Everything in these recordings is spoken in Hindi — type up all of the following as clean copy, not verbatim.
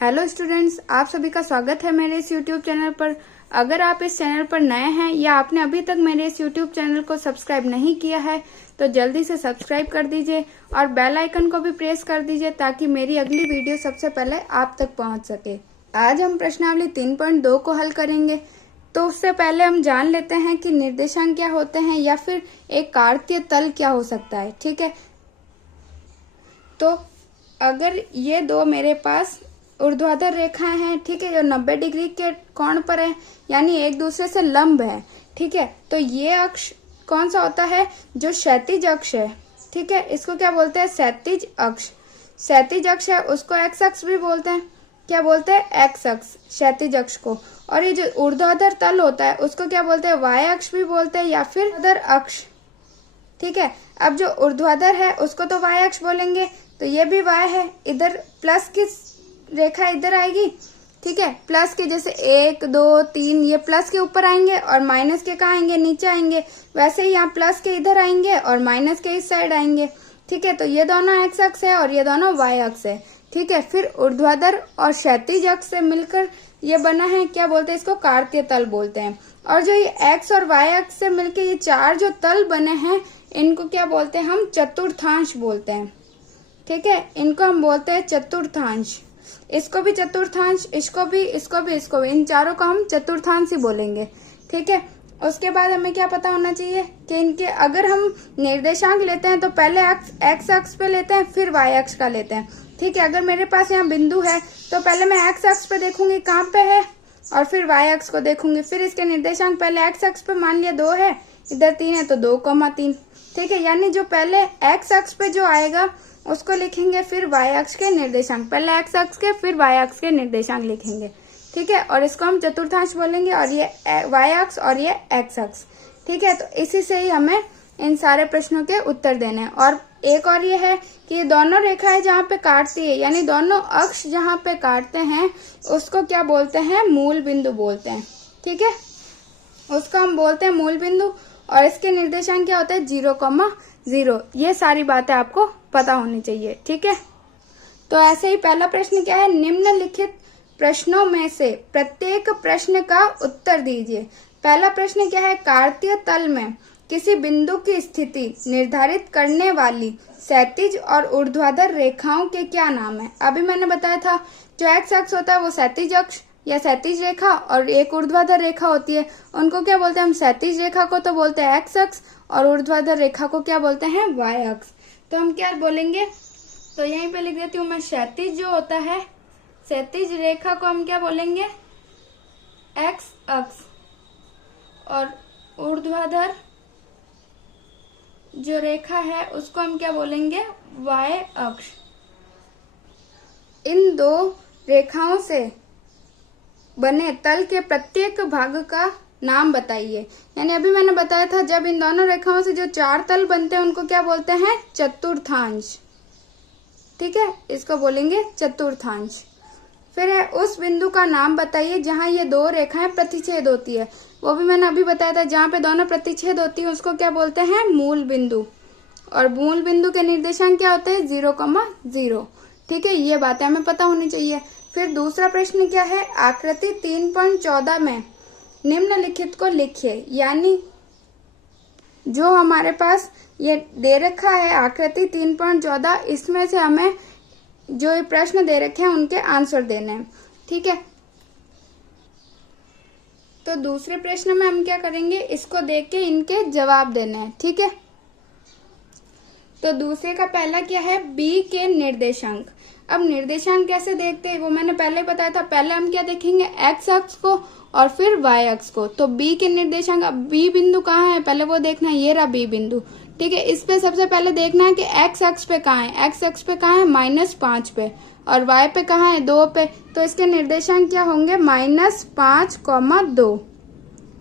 हेलो स्टूडेंट्स, आप सभी का स्वागत है मेरे इस यूट्यूब चैनल पर। अगर आप इस चैनल पर नए हैं या आपने अभी तक मेरे इस यूट्यूब चैनल को सब्सक्राइब नहीं किया है तो जल्दी से सब्सक्राइब कर दीजिए और बेल आइकन को भी प्रेस कर दीजिए ताकि मेरी अगली वीडियो सबसे पहले आप तक पहुंच सके। आज हम प्रश्नावली 3.2 को हल करेंगे। तो उससे पहले हम जान लेते हैं कि निर्देशांक क्या होते हैं या फिर एक कार्तीय तल क्या हो सकता है। ठीक है, तो अगर ये दो मेरे पास ऊर्ध्वाधर रेखाएं हैं, ठीक है, जो 90 डिग्री के कोण पर है, यानी एक दूसरे से लंब है। ठीक है, तो ये अक्ष कौन सा होता है? जो क्षैतिज अक्ष है। ठीक है, इसको क्या बोलते हैं? क्षैतिज अक्ष। क्षैतिज अक्ष है उसको एक्स अक्ष भी बोलते हैं। क्या बोलते हैं? एक्स अक्ष, क्षैतिज अक्ष को। और ये जो ऊर्ध्वाधर तल होता है उसको क्या बोलते हैं? वाय अक्ष भी बोलते हैं या फिर अधर अक्ष। ठीक है, अब जो ऊर्ध्वाधर है उसको तो वाय अक्ष बोलेंगे, तो ये भी वाय है। इधर प्लस की रेखा इधर आएगी। ठीक है, प्लस के जैसे 1 2 3 ये प्लस के ऊपर आएंगे और माइनस के कहाँ आएंगे? नीचे आएंगे। वैसे ही यहाँ प्लस के इधर आएंगे और माइनस के इस साइड आएंगे। ठीक है, तो ये दोनों एक्स अक्ष है और ये दोनों वाय अक्ष है। ठीक है, फिर ऊर्ध्वाधर और क्षैतिज अक्ष से मिलकर ये बना है, क्या बोलते हैं? इसको कार्तीय तल बोलते हैं। और जो ये एक्स और वाय अक्ष से मिलकर ये चार जो तल बने हैं इनको क्या बोलते हैं? हम चतुर्थांश बोलते हैं। ठीक है, इनको हम बोलते हैं चतुर्थांश। इसको भी चतुर्थांश, इसको भी, इन चारों को हम चतुर्थांश ही बोलेंगे। ठीक है, उसके बाद हमें क्या पता होना चाहिए कि इनके अगर हम निर्देशांक लेते हैं तो पहले एक्स अक्ष पे लेते हैं फिर वाय अक्ष का लेते हैं। ठीक है, अगर मेरे पास यहाँ बिंदु है तो पहले मैं एक्स अक्ष पे देखूंगी कहाँ पे है और फिर वाय अक्ष को देखूंगी। फिर इसके निर्देशांक पहले एक्स अक्ष पे मान लिया 2 है, इधर 3 है तो 2,3। ठीक है, यानी जो पहले एक्स अक्ष पे जो आएगा उसको लिखेंगे फिर वाय अक्ष के निर्देशांक, पहले एक्स अक्ष के फिर वाय अक्ष के निर्देशांक लिखेंगे। ठीक है, और इसको हम चतुर्थांश बोलेंगे और ये वाय अक्ष और ये एक्स अक्ष। ठीक है, तो इसी से ही हमें इन सारे प्रश्नों के उत्तर देने हैं। और एक और ये है कि ये दोनों रेखाएं जहाँ पे काटती है, यानी दोनों अक्ष जहाँ पे काटते हैं उसको क्या बोलते हैं? मूल बिंदु बोलते हैं। ठीक है, उसको हम बोलते हैं मूल बिंदु। और इसके निर्देशांक क्या होते हैं? 0,0। ये सारी बातें आपको पता होनी चाहिए। ठीक है, तो ऐसे ही पहला प्रश्न क्या है? निम्नलिखित प्रश्नों में से प्रत्येक प्रश्न का उत्तर दीजिए। पहला प्रश्न क्या है? कार्तीय तल में किसी बिंदु की स्थिति निर्धारित करने वाली क्षैतिज और ऊर्ध्वाधर रेखाओं के क्या नाम है? अभी मैंने बताया था जो एक्स अक्ष होता है वो क्षैतिज अक्ष या क्षैतिज रेखा और एक ऊर्ध्वाधर रेखा होती है, उनको क्या बोलते हैं? हम क्षैतिज रेखा को तो बोलते हैं एक्स अक्ष और ऊर्ध्वाधर रेखा को क्या बोलते हैं? वाय अक्ष। तो हम क्या बोलेंगे? तो यहीं पे लिख देती हूँ मैं, क्षैतिज जो होता है, क्षैतिज रेखा को हम क्या बोलेंगे? एक्स अक्ष। और ऊर्ध्वाधर जो रेखा है उसको हम क्या बोलेंगे? वाय अक्ष। इन दो रेखाओं से बने तल के प्रत्येक भाग का नाम बताइए। यानी अभी मैंने बताया था जब इन दोनों रेखाओं से जो 4 तल बनते हैं उनको क्या बोलते हैं? चतुर्थांश। ठीक है, इसको बोलेंगे चतुर्थांश। फिर है उस बिंदु का नाम बताइए जहां ये 2 रेखाएं प्रतिच्छेद होती है। वो भी मैंने अभी बताया था, जहां पे दोनों प्रतिच्छेद होती है उसको क्या बोलते हैं? मूल बिंदु। और मूल बिंदु के निर्देशांक क्या होते हैं? 0,0। ठीक है, ये बातें हमें पता होनी चाहिए। फिर दूसरा प्रश्न क्या है? आकृति 3.14 में निम्नलिखित को लिखिए। यानी जो हमारे पास ये दे रखा है आकृति 3.14, इसमें से हमें जो ये प्रश्न दे रखे हैं उनके आंसर देने हैं। ठीक है, तो दूसरे प्रश्न में हम क्या करेंगे? इसको देख के इनके जवाब देने हैं। ठीक है, तो दूसरे का पहला क्या है? बी के निर्देशांक। अब निर्देशांक कैसे देखते हैं वो मैंने पहले बताया था। पहले हम क्या देखेंगे? एक्स अक्ष को और फिर वाय अक्ष को। तो बी के निर्देशांक, अब बी बिंदु कहाँ है पहले वो देखना है। ये रहा बी बिंदु। ठीक है, इस पे सबसे पहले देखना है कि एक्स अक्ष पे कहाँ है। एक्स अक्ष पे कहाँ है? -5 पे। और वाय पे कहाँ है? 2 पे। तो इसके निर्देशांक क्या होंगे? -5,2।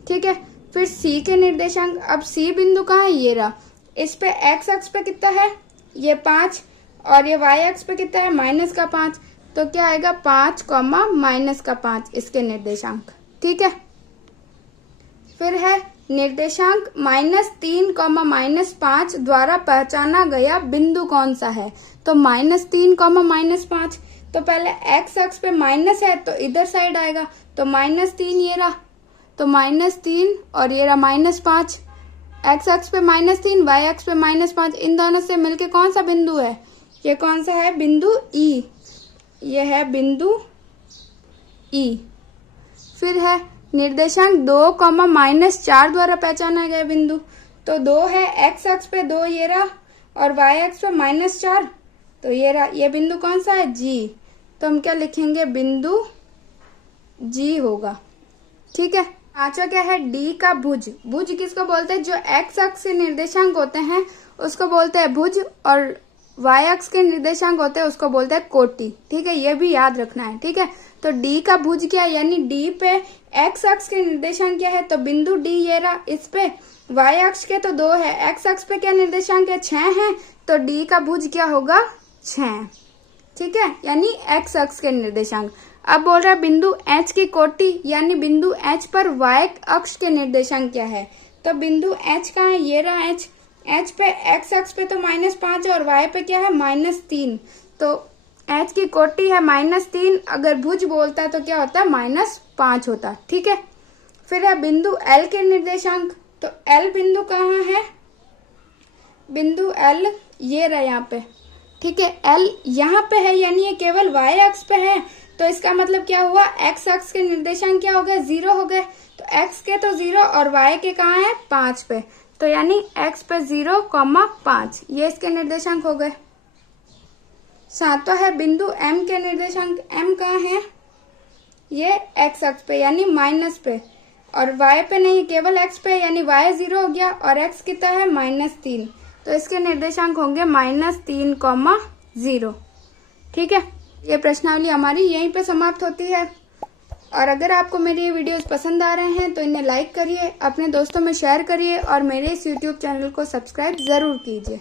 ठीक है, फिर सी के निर्देशांक। अब सी बिंदु कहाँ है? ये रहा। इस पे एक्स अक्ष पे कितना है? ये 5 और ये वाय अक्ष पे कितना है? -5। तो क्या आएगा? 5, -5 इसके निर्देशांक। ठीक है, फिर है निर्देशांक -3, -5 द्वारा पहचाना गया बिंदु कौन सा है? तो -3, -5। तो तो पहले एक्स अक्ष पे माइनस है तो इधर साइड आएगा, तो -3 ये रहा, तो -3 और ये रहा -5। एक्स अक्ष पे -3, वाई अक्ष पे -5, इन दोनों से मिलके कौन सा बिंदु है? ये कौन सा है? बिंदु ई। ये है बिंदु ई। फिर है निर्देशांक 2, -4 द्वारा पहचाना गया बिंदु। तो 2 है एक्स अक्ष पे 2 ये रहा, और वाई अक्ष पे -4 तो ये रहा। ये बिंदु कौन सा है? जी। तो हम क्या लिखेंगे? बिंदु जी होगा। ठीक है। पांचवा क्या है? डी का भुज। भुज किसको बोलते हैं? जो एक्स अक्ष के निर्देशांक होते हैं उसको बोलते हैं भुज, और वाई अक्ष के निर्देशांक होते हैं उसको बोलते हैं कोटि। ठीक है, ये भी याद रखना है। ठीक है, तो डी का भुज क्या है? यानी डी पे एक्स अक्ष के निर्देशांक क्या है? तो बिंदु डी ये रहा, इस पे वाई अक्ष के तो 2 है, एक्स अक्ष पे क्या निर्देशांक है? 6 है, तो डी का भुज क्या होगा? 6। ठीक है, यानी एक्स अक्ष के निर्देशांक। अब बोल रहा है बिंदु एच की कोटि, यानी बिंदु एच पर वाई अक्ष के निर्देशांक क्या है? तो बिंदु एच कहाँ है? ये रहा एच। एच पे एक्स अक्ष पे तो -5 है और वाई पे क्या है? -3। तो एच की कोटि है -3, अगर भुज बोलता है तो क्या होता है? -5 होता है। ठीक है। फिर है बिंदु एल के निर्देशांक। तो एल बिंदु कहाँ है? बिंदु एल ये रहा यहाँ पे। ठीक है, एल यहाँ पे है, यानी ये केवल वाई अक्ष पे है, तो इसका मतलब क्या हुआ? एक्स अक्ष के निर्देशांक क्या हो गए? 0 हो गए। तो एक्स के तो 0 और वाई के कहाँ है? 5 पे, तो यानी एक्स पे 0, 5, ये इसके निर्देशांक हो गए। सातवां है बिंदु एम के निर्देशांक। एम कहाँ है? ये एक्स अक्ष पे यानी माइनस पे, और वाई पे नहीं, केवल एक्स पे, यानी वाई 0 हो गया और एक्स कितना है? -3, तो इसके निर्देशांक होंगे -3, 0। ठीक है, ये प्रश्नावली हमारी यहीं पे समाप्त होती है। और अगर आपको मेरे ये वीडियोस पसंद आ रहे हैं तो इन्हें लाइक करिए, अपने दोस्तों में शेयर करिए और मेरे इस YouTube चैनल को सब्सक्राइब जरूर कीजिए।